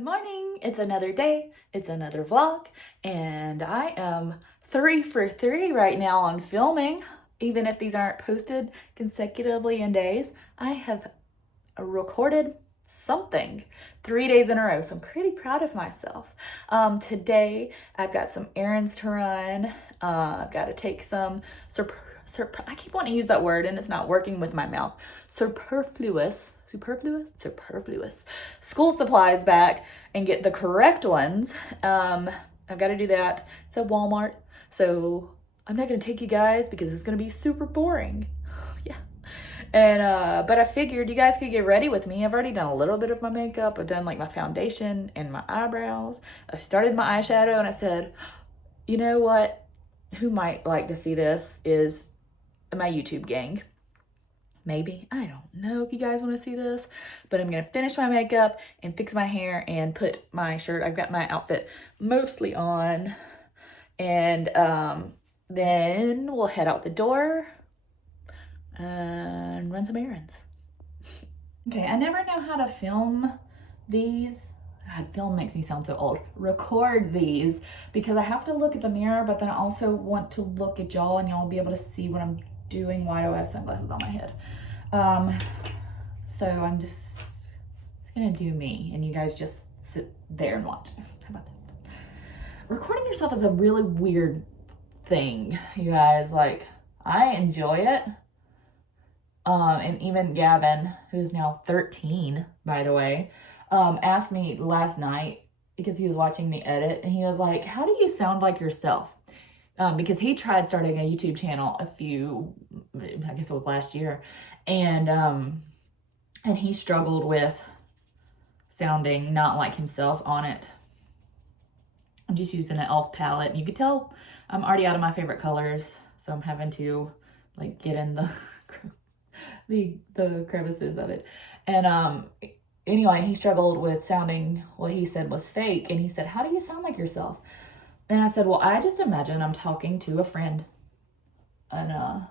Good morning, it's another day, it's another vlog, and I am 3 for 3 right now on filming. Even if these aren't posted consecutively in days, I have recorded something 3 days in a row, so I'm pretty proud of myself. Today, I've got some errands to run. I've got to take some, I keep wanting to use that word and it's not working with my mouth. Superfluous school supplies back and get the correct ones. I've got to do that. It's at Walmart, so I'm not going to take you guys because it's going to be super boring. Yeah. And but I figured you guys could get ready with me. I've already done a little bit of my makeup. I've done like my foundation and my eyebrows. I started my eyeshadow and I said, you know what? Who might like to see this is my YouTube gang. Maybe. I don't know if you guys want to see this, but I'm going to finish my makeup and fix my hair and put my shirt. I've got my outfit mostly on. And then we'll head out the door and run some errands. Okay, I never know how to film these. God, film makes me sound so old. Record these because I have to look at the mirror, but then I also want to look at y'all and y'all will be able to see what I'm doing. Why do I have sunglasses on my head? So I'm just gonna do me and you guys just sit there and watch. How about that? Recording yourself is a really weird thing, you guys. Like, I enjoy it. And even Gavin, who's now 13, by the way, asked me last night because he was watching me edit and he was like, how do you sound like yourself? Because he tried starting a YouTube channel I guess it was last year, and he struggled with sounding not like himself on it. I'm just using an e.l.f. palette. You could tell I'm already out of my favorite colors, so I'm having to like get in the the crevices of it. And anyway, he struggled with sounding what he said was fake, and he said, how do you sound like yourself? And I said, well, I just imagine I'm talking to a friend. And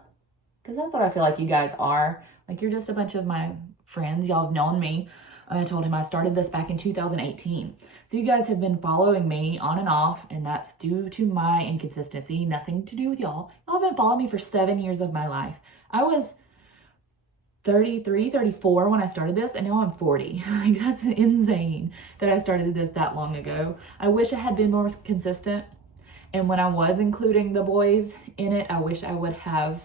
because that's what I feel like you guys are. Like, you're just a bunch of my friends. Y'all have known me. I told him I started this back in 2018. So you guys have been following me on and off, and that's due to my inconsistency. Nothing to do with y'all. Y'all have been following me for 7 years of my life. I was 33, 34 when I started this, and now I'm 40. Like, that's insane that I started this that long ago. I wish I had been more consistent. And when I was including the boys in it, I wish I would have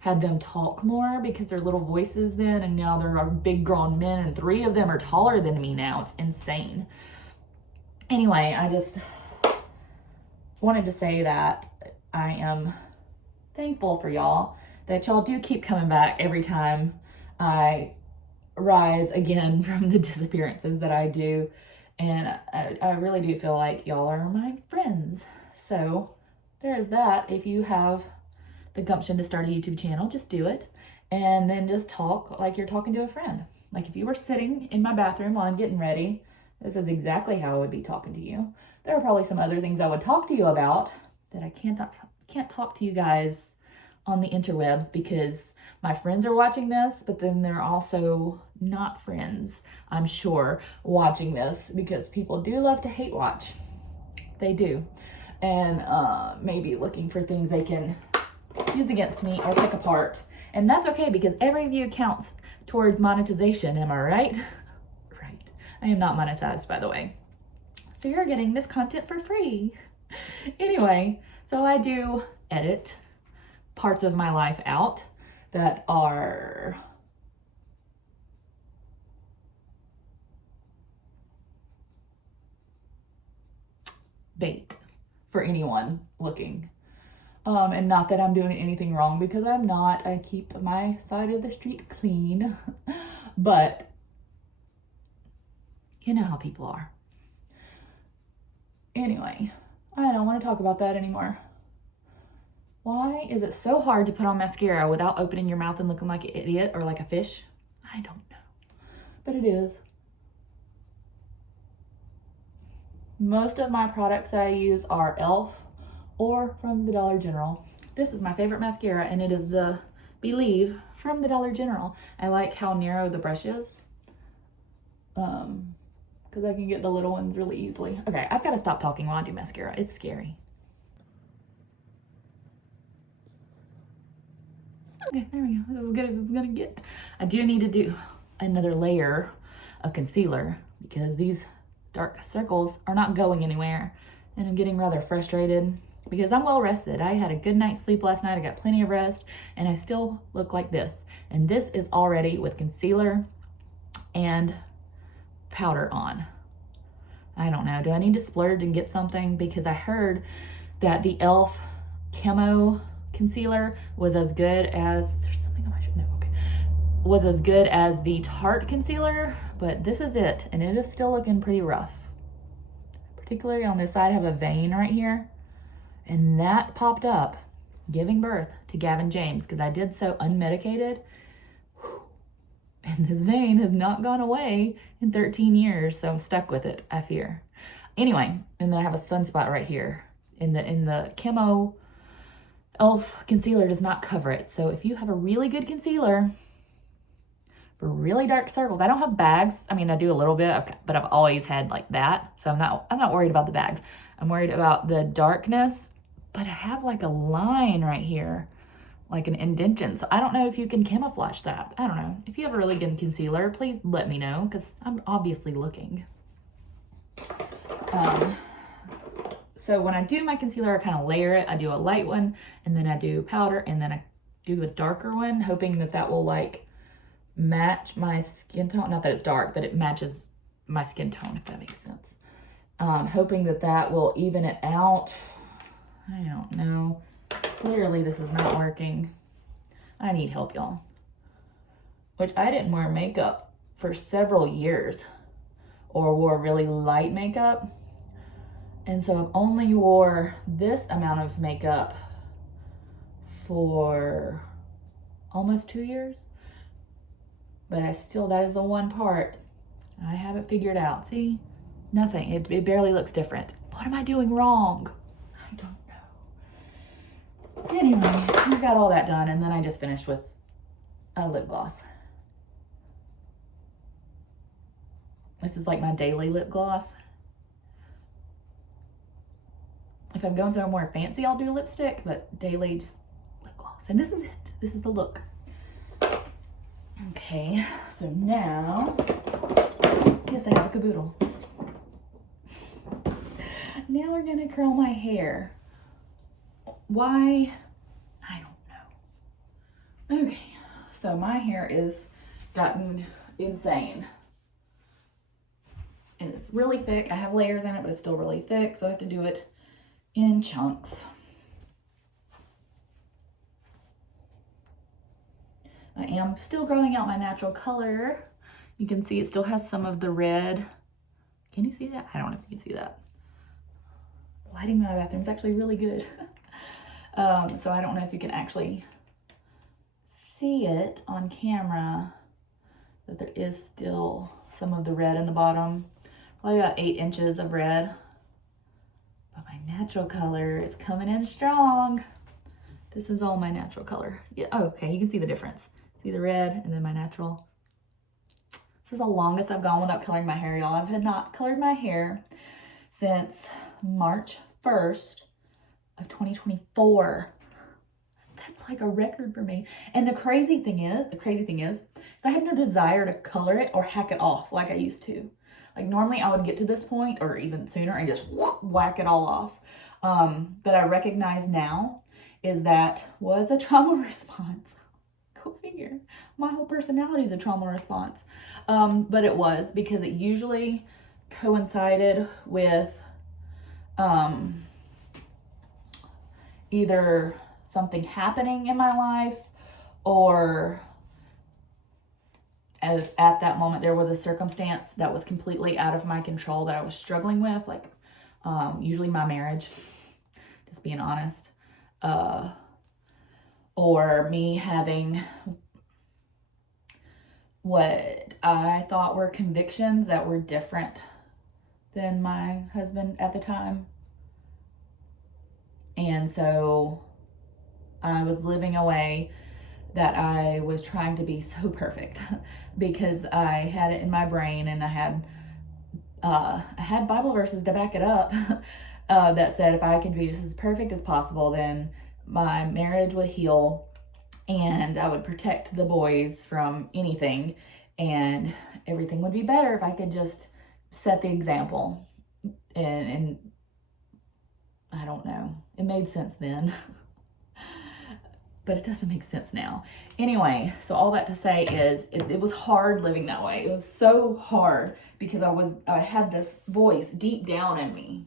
had them talk more because they're little voices then, and now there are big grown men, and 3 of them are taller than me now. It's insane. Anyway, I just wanted to say that I am thankful for y'all, that y'all do keep coming back every time I rise again from the disappearances that I do. And I really do feel like y'all are my friends. So there is that. If you have the gumption to start a YouTube channel, just do it. And then just talk like you're talking to a friend. Like, if you were sitting in my bathroom while I'm getting ready, this is exactly how I would be talking to you. There are probably some other things I would talk to you about that I can't talk to you guys on the interwebs because my friends are watching this, but then they're also not friends, I'm sure, watching this because people do love to hate watch. They do. And maybe looking for things they can use against me or pick apart. And that's okay because every view counts towards monetization, am I right? Right. I am not monetized, by the way. So you're getting this content for free. Anyway, so I do edit parts of my life out that are bait for anyone looking. And not that I'm doing anything wrong because I'm not. I keep my side of the street clean. But you know how people are. Anyway, I don't want to talk about that anymore. Why is it so hard to put on mascara without opening your mouth and looking like an idiot or like a fish? I don't know. But it is. Most of my products that I use are e.l.f. or from the Dollar General. This is my favorite mascara, and it is the Believe from the Dollar General. I like how narrow the brush is. Because because I can get the little ones really easily. Okay, I've got to stop talking while I do mascara. It's scary. Okay, there we go. This is as good as it's gonna get. I do need to do another layer of concealer because these dark circles are not going anywhere, and I'm getting rather frustrated because I'm well rested. I had a good night's sleep last night. I got plenty of rest, and I still look like this. And this is already with concealer and powder on. I don't know. Do I need to splurge and get something? Because I heard that the e.l.f. Camo concealer was as good as, there's something on my shirt, no, okay, was as good as the Tarte concealer, but this is it, and it is still looking pretty rough. Particularly on this side, I have a vein right here, and that popped up giving birth to Gavin James, because I did so unmedicated, and this vein has not gone away in 13 years, so I'm stuck with it, I fear. Anyway, and then I have a sunspot right here. In the Camo e.l.f. concealer does not cover it. So if you have a really good concealer for really dark circles, I don't have bags. I mean, I do a little bit, but I've always had like that. So I'm not worried about the bags. I'm worried about the darkness, but I have like a line right here, like an indentation. So I don't know if you can camouflage that. I don't know. If you have a really good concealer, please let me know because I'm obviously looking. So when I do my concealer, I kind of layer it. I do a light one, and then I do powder, and then I do a darker one, hoping that that will like match my skin tone. Not that it's dark, but it matches my skin tone, if that makes sense. Hoping that that will even it out. I don't know. Clearly this is not working. I need help, y'all. Which I didn't wear makeup for several years, or wore really light makeup. And so I've only wore this amount of makeup for almost 2 years. But that is the one part I haven't figured out. See, nothing, it barely looks different. What am I doing wrong? I don't know. Anyway, I got all that done, and then I just finished with a lip gloss. This is like my daily lip gloss. If I'm going somewhere more fancy, I'll do lipstick, but daily, just lip gloss. And this is it. This is the look. Okay, so now, yes, I have a caboodle. Now we're gonna curl my hair. Why? I don't know. Okay, so my hair is gotten insane. And it's really thick. I have layers in it, but it's still really thick, so I have to do it in chunks. I am still growing out my natural color. You can see it still has some of the red. Can you see that? I don't know if you can see that. The lighting in my bathroom is actually really good. So I don't know if you can actually see it on camera, that there is still some of the red in the bottom. Probably about 8 inches of red. But my natural color is coming in strong. This is all my natural color. Yeah, oh, okay, you can see the difference. See the red and then my natural. This is the longest I've gone without coloring my hair, y'all. I have not colored my hair since March 1st of 2024. That's like a record for me. And the crazy thing is I have no desire to color it or hack it off like I used to. Like normally I would get to this point or even sooner and just whack it all off. But I recognize now is that was a trauma response. Go figure. My whole personality is a trauma response. But it was because it usually coincided with either something happening in my life or if at that moment there was a circumstance that was completely out of my control that I was struggling with, like usually my marriage, just being honest, or me having what I thought were convictions that were different than my husband at the time. And so I was living a way that I was trying to be so perfect because I had it in my brain and I had I had Bible verses to back it up that said if I could be just as perfect as possible, then my marriage would heal and I would protect the boys from anything, and everything would be better if I could just set the example. And I don't know, it made sense then. But it doesn't make sense now. Anyway, so all that to say is it was hard living that way. It was so hard because I had this voice deep down in me,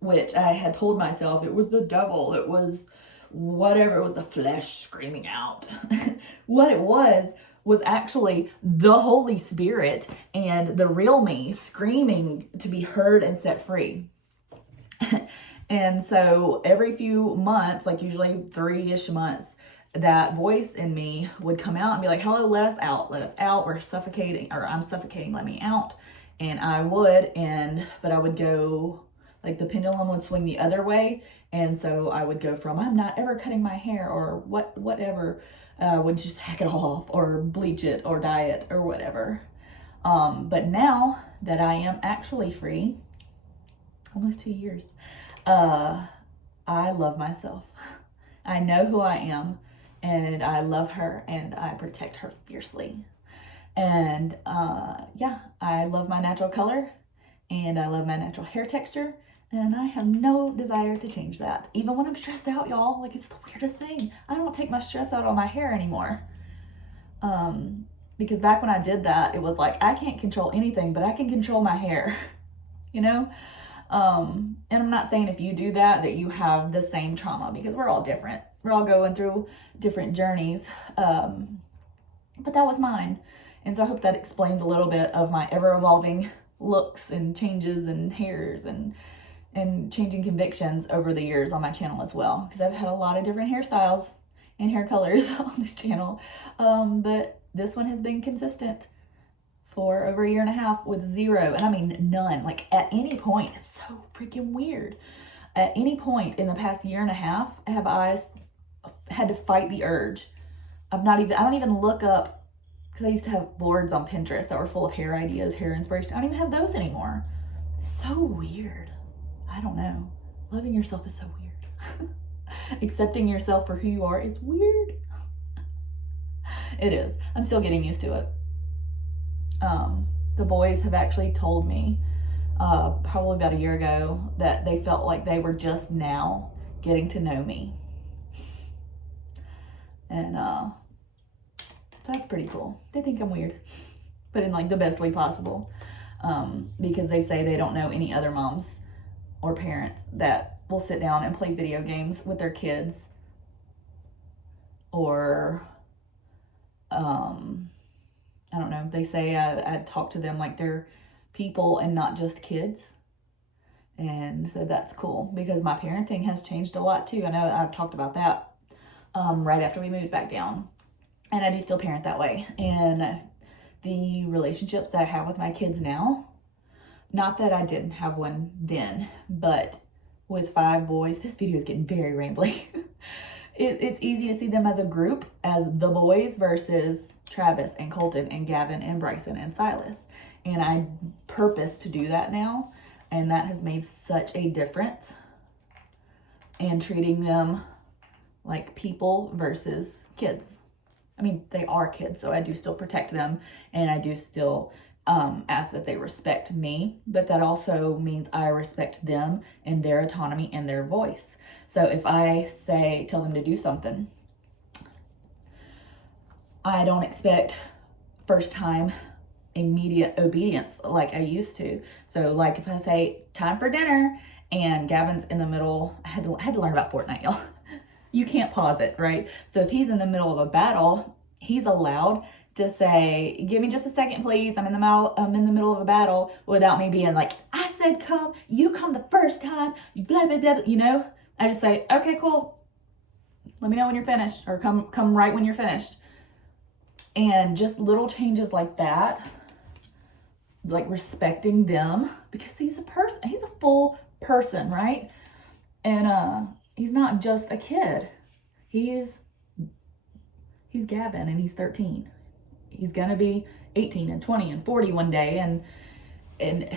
which I had told myself it was the devil, it was whatever, it was the flesh screaming out. What it was actually the Holy Spirit and the real me screaming to be heard and set free. And so every few months, like usually 3-ish months, that voice in me would come out and be like, hello, let us out, we're suffocating, or I'm suffocating, let me out. And I would, but I would go, like the pendulum would swing the other way. And so I would go from, I'm not ever cutting my hair, or whatever, would just hack it off or bleach it or dye it or whatever. But now that I am actually free, almost 2 years, I love myself. I know who I am, and I love her, and I protect her fiercely. And I love my natural color, and I love my natural hair texture, and I have no desire to change that. Even when I'm stressed out, y'all, like it's the weirdest thing. I don't take my stress out on my hair anymore. Because back when I did that, it was like, I can't control anything, but I can control my hair, you know? And I'm not saying if you do that you have the same trauma, because we're all different. We're all going through different journeys. But that was mine. And so I hope that explains a little bit of my ever evolving looks and changes and hairs and changing convictions over the years on my channel as well. Because I've had a lot of different hairstyles and hair colors on this channel. But this one has been consistent for over 1.5 years with zero, and I mean none. Like at any point, it's so freaking weird. At any point in the past 1.5 years, have I had to fight the urge. I don't even look up, because I used to have boards on Pinterest that were full of hair ideas, hair inspiration. I don't even have those anymore. It's so weird. I don't know. Loving yourself is so weird. Accepting yourself for who you are is weird. It is. I'm still getting used to it. The boys have actually told me probably about 1 year ago that they felt like they were just now getting to know me. And so that's pretty cool. They think I'm weird, but in like the best way possible, because they say they don't know any other moms or parents that will sit down and play video games with their kids, or I don't know, they say I talk to them like they're people and not just kids. And so that's cool, because my parenting has changed a lot too. I know I've talked about that right after we moved back down. And I do still parent that way. And the relationships that I have with my kids now, not that I didn't have one then, but with 5 boys, this video is getting very rambly. It's easy to see them as a group, as the boys versus Travis and Colton and Gavin and Bryson and Silas. And I purpose to do that now. And that has made such a difference in treating them like people versus kids. I mean, they are kids, so I do still protect them, and I do still ask that they respect me, but that also means I respect them and their autonomy and their voice. So if I tell them to do something, I don't expect first time immediate obedience like I used to. So like if I say time for dinner and Gavin's in the middle, I had to learn about Fortnite, y'all. You can't pause it, right? So if he's in the middle of a battle, he's allowed to say, give me just a second, please. I'm in the middle of a battle, without me being like, I said come, you come the first time, you blah, blah, blah, you know? I just say, okay, cool. Let me know when you're finished, or come right when you're finished. And just little changes like that, like respecting them, because he's a person, he's a full person, right? And he's not just a kid. He's Gavin, and he's 13. He's gonna be 18 and 20 and 40 one day, and And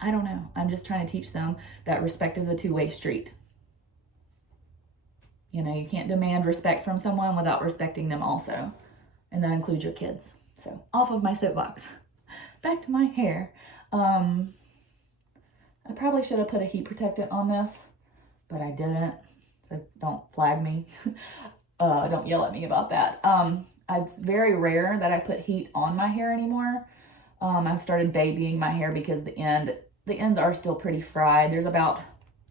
I don't know. I'm just trying to teach them that respect is a two-way street. You know, you can't demand respect from someone without respecting them also. And that includes your kids. So off of my soapbox. Back to my hair. I probably should have put a heat protectant on this, but I didn't. So don't flag me. Don't yell at me about that. It's very rare that I put heat on my hair anymore. I've started babying my hair because the ends are still pretty fried. There's about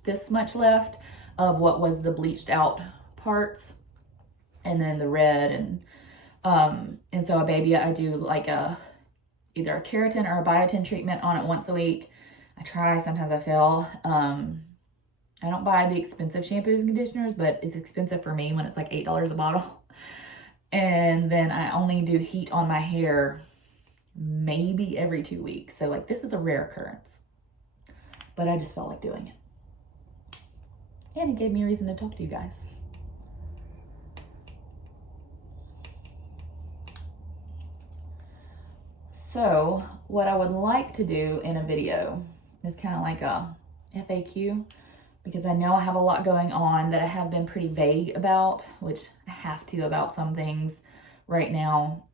this much left of what was the bleached out parts, and then the red, and so I baby it. I do like either a keratin or a biotin treatment on it once a week. I try, sometimes I fail. I don't buy the expensive shampoos and conditioners, but it's expensive for me when it's like $8 a bottle. And then I only do heat on my hair maybe every 2 weeks. So like this is a rare occurrence, but I just felt like doing it. And it gave me a reason to talk to you guys. So what I would like to do in a video is kind of like a FAQ, because I know I have a lot going on that I have been pretty vague about, which I have to about some things right now.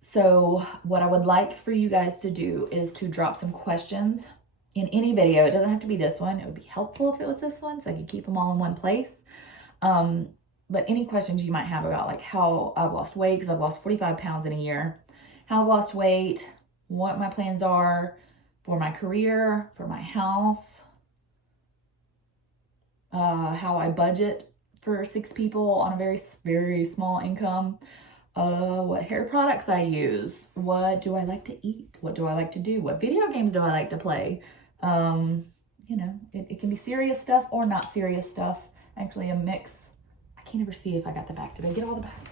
So what I would like for you guys to do is to drop some questions in any video. It doesn't have to be this one. It would be helpful if it was this one so I could keep them all in one place. But any questions you might have about like how I've lost weight, because I've lost 45 pounds in a year, how I've lost weight, what my plans are for my career, for my house, how I budget for 6 people on a very, very small income, what hair products I use, what do I like to eat, what do I like to do, what video games do I like to play. You know, it can be serious stuff or not serious stuff. Actually, a mix. I can't ever see if I got the back. Did I get all the back?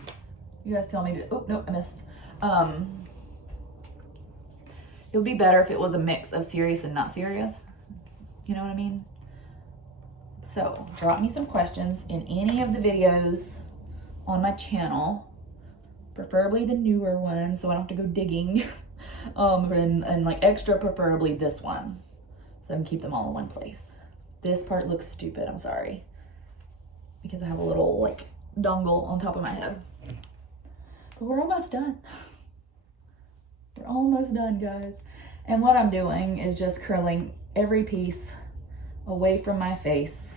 You guys tell me to, oh, no, I missed. It would be better if it was a mix of serious and not serious. You know what I mean? So drop me some questions in any of the videos on my channel, preferably the newer ones so I don't have to go digging. And like extra preferably this one, so I can keep them all in one place. This part looks stupid, I'm sorry, because I have a little like dongle on top of my head. But we're almost done. We're almost done, guys. And what I'm doing is just curling every piece away from my face.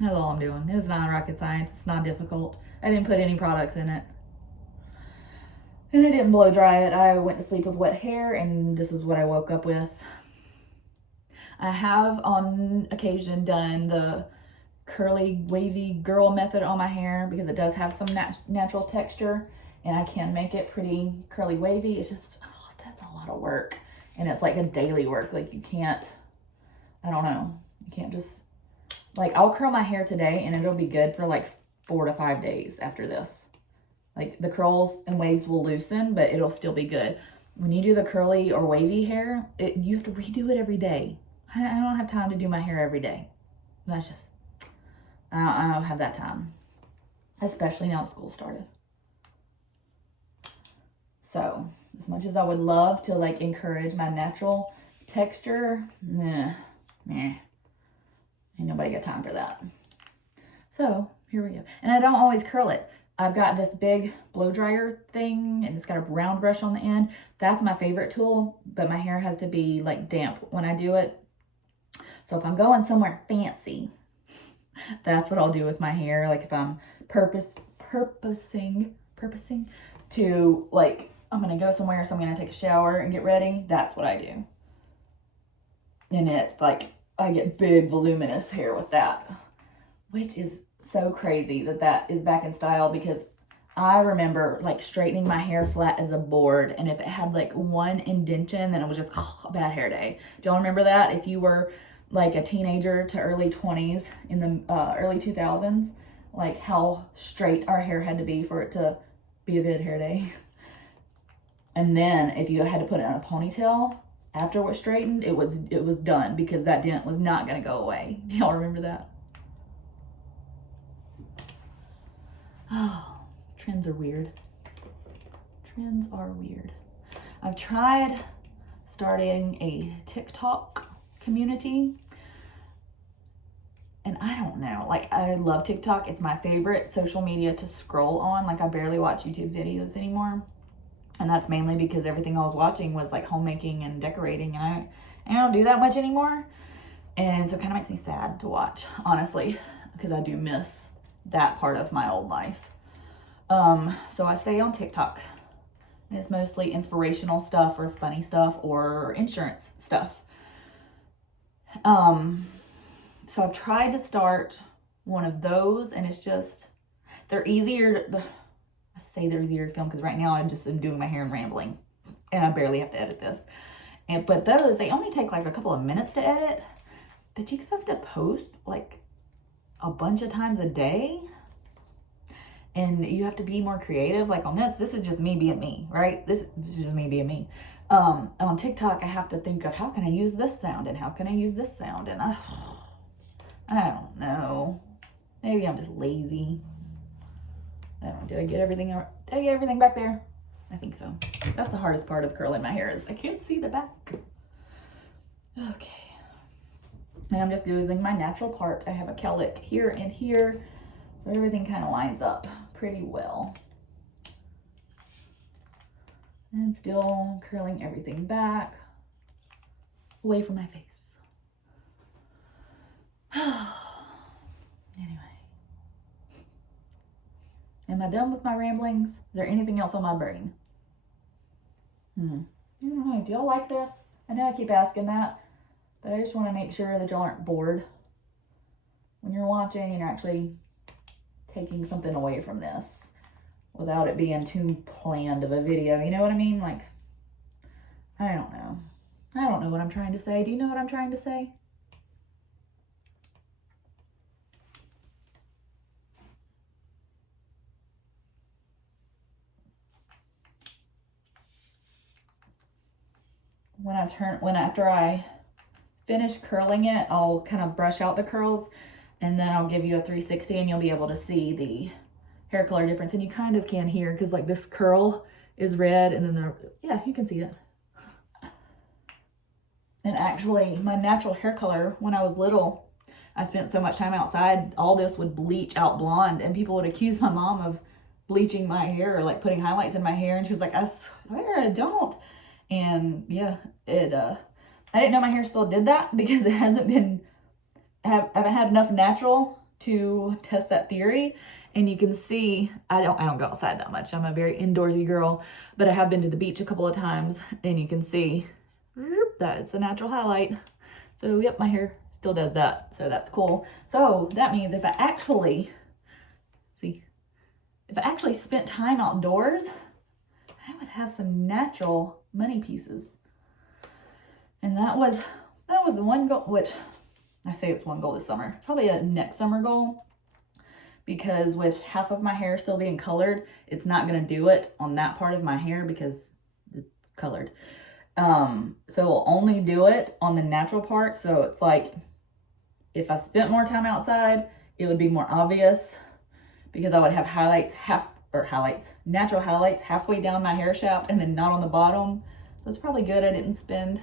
That's all I'm doing. It's not rocket science. It's not difficult. I didn't put any products in it. And I didn't blow dry it. I went to sleep with wet hair, and this is what I woke up with. I have on occasion done the curly wavy girl method on my hair because it does have some natural texture, and I can make it pretty curly wavy. It's just, oh, that's a lot of work, and it's like a daily work. Like you can't, I don't know, you can't just, like I'll curl my hair today and it'll be good for like 4 to 5 days after this. Like the curls and waves will loosen, but it'll still be good. When you do the curly or wavy hair, you have to redo it every day. I don't have time to do my hair every day. That's just, I don't have that time, especially now school started. So as much as I would love to like encourage my natural texture, ain't nobody got time for that. So here we go. And I don't always curl it. I've got this big blow dryer thing, and it's got a round brush on the end. That's my favorite tool, but my hair has to be like damp when I do it. So if I'm going somewhere fancy, that's what I'll do with my hair. Like if I'm purposing to like, I'm gonna go somewhere, so I'm gonna take a shower and get ready, that's what I do. And it's like, I get big voluminous hair with that, which is so crazy that is back in style, because I remember like straightening my hair flat as a board, and if it had like one indentation, then it was just a bad hair day. Do y'all remember that? If you were like a teenager to early 20s in the early 2000s, like how straight our hair had to be for it to be a good hair day. And then if you had to put it in a ponytail after it was straightened, it was done, because that dent was not going to go away. Do y'all remember that? Oh, trends are weird. Trends are weird. I've tried starting a TikTok community. And I don't know, like I love TikTok. It's my favorite social media to scroll on. Like I barely watch YouTube videos anymore. And that's mainly because everything I was watching was like homemaking and decorating, and I don't do that much anymore. And so it kind of makes me sad to watch, honestly, because I do miss that part of my old life. So I stay on TikTok. And it's mostly inspirational stuff or funny stuff or insurance stuff. So I've tried to start one of those, and it's just, they're easier. I say they're easier to film because right now I just am doing my hair and rambling, and I barely have to edit this. But those, they only take like a couple of minutes to edit, but you have to post like a bunch of times a day, and you have to be more creative. Like on this is just me being me, right? This is just me being me. On TikTok, I have to think of how can I use this sound and how can I use this sound, and I don't know. Maybe I'm just lazy. I don't know. Did I get everything back there? I think so. That's the hardest part of curling my hair is I can't see the back. Okay. And I'm just using my natural part. I have a cowlick here and here, so everything kind of lines up pretty well. And still curling everything back away from my face. Anyway. Am I done with my ramblings? Is there anything else on my brain? I don't know. Do y'all like this? I know I keep asking that, but I just want to make sure that y'all aren't bored when you're watching and you're actually taking something away from this without it being too planned of a video. You know what I mean? Like, I don't know. I don't know what I'm trying to say. Do you know what I'm trying to say? After I finish curling it, I'll kind of brush out the curls, and then I'll give you a 360 and you'll be able to see the hair color difference. And you kind of can hear, because like this curl is red, and then yeah, you can see that. And actually my natural hair color when I was little, I spent so much time outside, all this would bleach out blonde, and people would accuse my mom of bleaching my hair or like putting highlights in my hair, and she was like, I swear I don't. And yeah, I didn't know my hair still did that because it hasn't been, I haven't had enough natural to test that theory. And you can see, I don't go outside that much. I'm a very indoorsy girl, but I have been to the beach a couple of times, and you can see that it's a natural highlight. So yep, my hair still does that. So that's cool. So that means if I actually spent time outdoors, I would have some natural money pieces. And that was one goal, which I say it's one goal this summer, probably a next summer goal, because with half of my hair still being colored, it's not going to do it on that part of my hair because it's colored. So we'll only do it on the natural part. So it's like, if I spent more time outside, it would be more obvious because I would have natural highlights halfway down my hair shaft and then not on the bottom. So it's probably good I didn't spend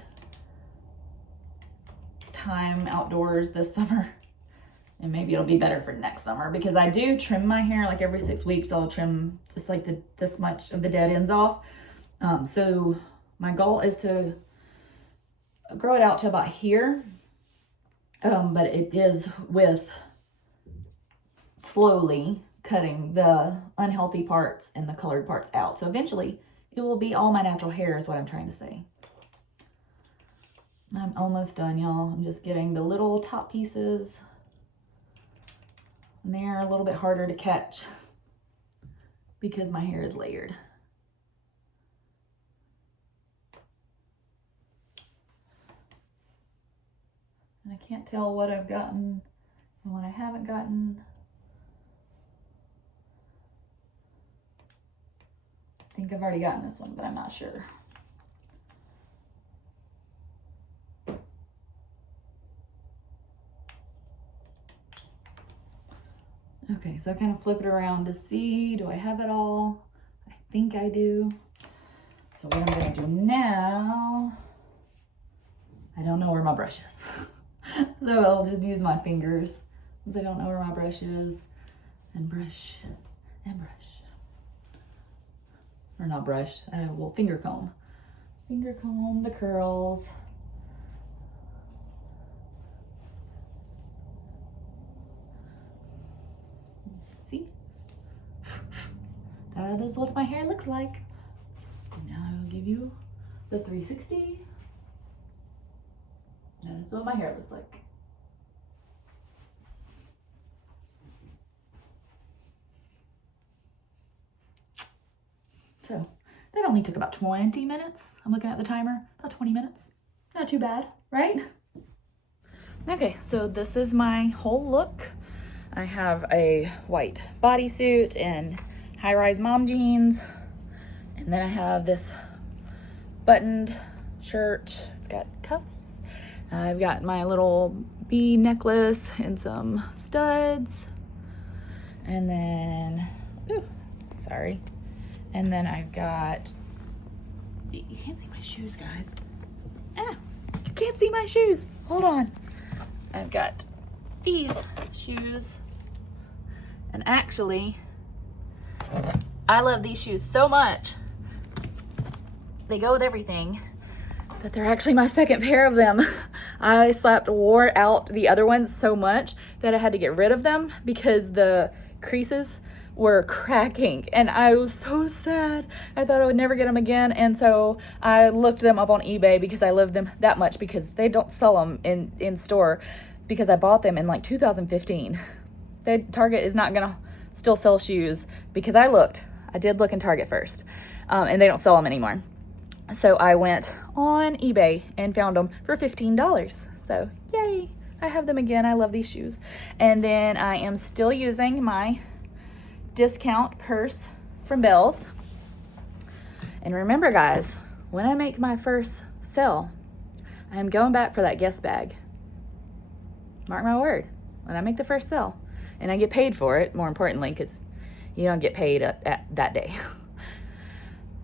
time outdoors this summer, and maybe it'll be better for next summer, because I do trim my hair like every 6 weeks. I'll trim just like this much of the dead ends off. So my goal is to grow it out to about here, but it is with slowly cutting the unhealthy parts and the colored parts out. So eventually it will be all my natural hair is what I'm trying to say. I'm almost done, y'all. I'm just getting the little top pieces, and they're a little bit harder to catch because my hair is layered. And I can't tell what I've gotten and what I haven't gotten. I think I've already gotten this one, but I'm not sure. Okay, so I kind of flip it around to see, do I have it all? I think I do. So what I'm gonna do now, I don't know where my brush is. So I'll just use my fingers since I don't know where my brush is. And brush, and brush. Or not brush, well, finger comb. Finger comb the curls. See? That is what my hair looks like. And now I will give you the 360. That is what my hair looks like. So that only took about 20 minutes. I'm looking at the timer, about 20 minutes. Not too bad, right? Okay, so this is my whole look. I have a white bodysuit and high-rise mom jeans. And then I have this buttoned shirt. It's got cuffs. I've got my little bead necklace and some studs. And then, ooh, sorry. And then I've got, you can't see my shoes, guys. Ah, you can't see my shoes. Hold on. I've got these shoes. And actually, I love these shoes so much. They go with everything, but they're actually my second pair of them. I wore out the other ones so much that I had to get rid of them because the creases were cracking and I was so sad. I thought I would never get them again, and so I looked them up on eBay because I love them that much, because they don't sell them in store, because I bought them in like 2015. Target is not gonna still sell shoes, because I did look in Target first, and they don't sell them anymore. So I went on eBay and found them for $15. So yay, I have them again. I love these shoes. And then I am still using my discount purse from Bells. And remember, guys, when I make my first sale, I am going back for that guest bag. Mark my word, when I make the first sale, and I get paid for it, more importantly, because you don't get paid at that day.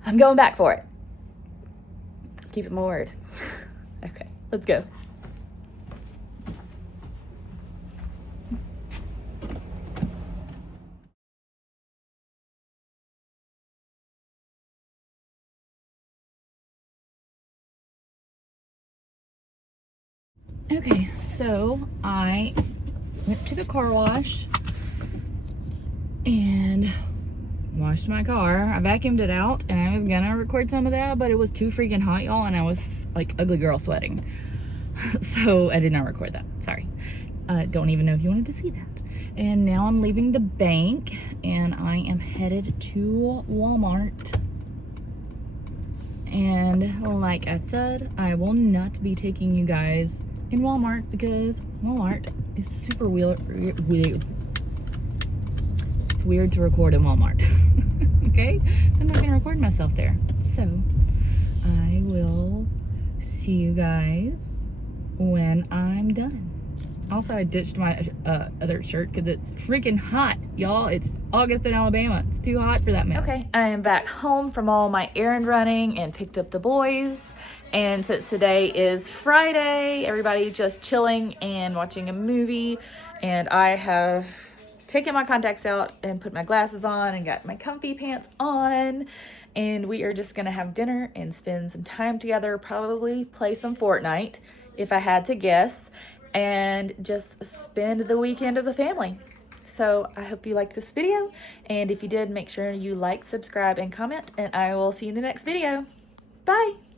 I'm going back for it. Keep it my word. Okay, let's go. Okay, so I went to the car wash and washed my car. I vacuumed it out, and I was gonna record some of that, but it was too freaking hot, y'all, and I was like ugly girl sweating. So I did not record that. Sorry. Don't even know if you wanted to see that. And now I'm leaving the bank, and I am headed to Walmart. And like I said, I will not be taking you guys in Walmart because Walmart is super weird. It's weird to record in Walmart. Okay? So I'm not gonna record myself there. So I will see you guys when I'm done. Also, I ditched my other shirt because it's freaking hot, y'all. It's August in Alabama. It's too hot for that mess. Okay, I am back home from all my errand running and picked up the boys. And since today is Friday, everybody's just chilling and watching a movie. And I have taken my contacts out and put my glasses on and got my comfy pants on. And we are just gonna have dinner and spend some time together, probably play some Fortnite, if I had to guess, and just spend the weekend as a family. So I hope you liked this video, and if you did, make sure you like, subscribe, and comment, and I will see you in the next video. Bye!